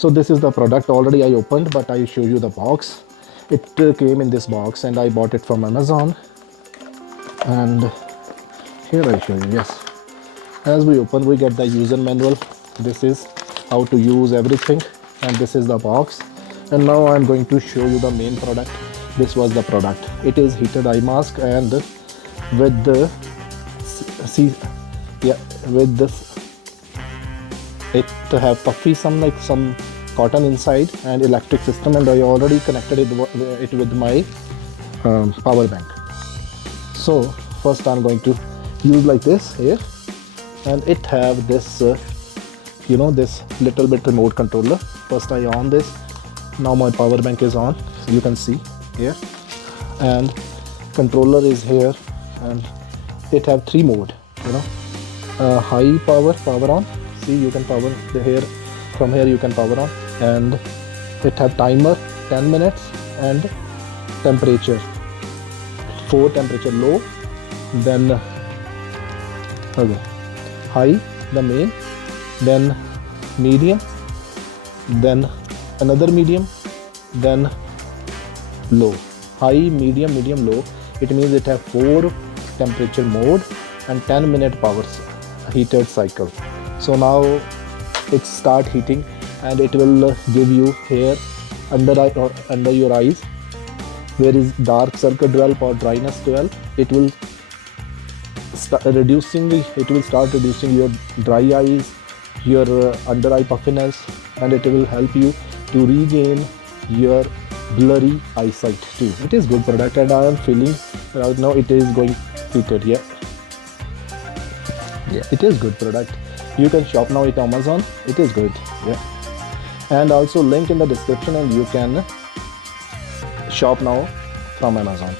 So this is the product. Already I opened, but I show you the box. It came in this box and I bought it from Amazon. And here I show you. Yes, as we open, we get the user manual. This is how to use everything, and this is the box. And now I'm going to show you the main product. This was the product. It is heated eye mask, and with the with this, it have puffy, some cotton inside, and electric system, and I already connected it with my power bank. So first I'm going to use like this here, and it have this this little bit remote controller. First I on this. Now my power bank is on, so you can see here, and controller is here, and it have 3 mode, high power on. See, you can power the hair from here, you can power on, and it have timer 10 minutes and temperature 4, temperature low, then high, the main, then medium, then another medium, then low. High, medium, low. It means it have 4 temperature mode and 10-minute power heated cycle. So now it start heating, and it will give you here under your eyes where is dark circle develop or dryness develop. It will start reducing your dry eyes, your under eye puffiness, and it will help you to regain your blurry eyesight too. It is good product, and I am feeling right now it is going heated. Yeah, it is good product. You can shop now at Amazon. It is good. Yeah, and also link in the description, and you can shop now from Amazon.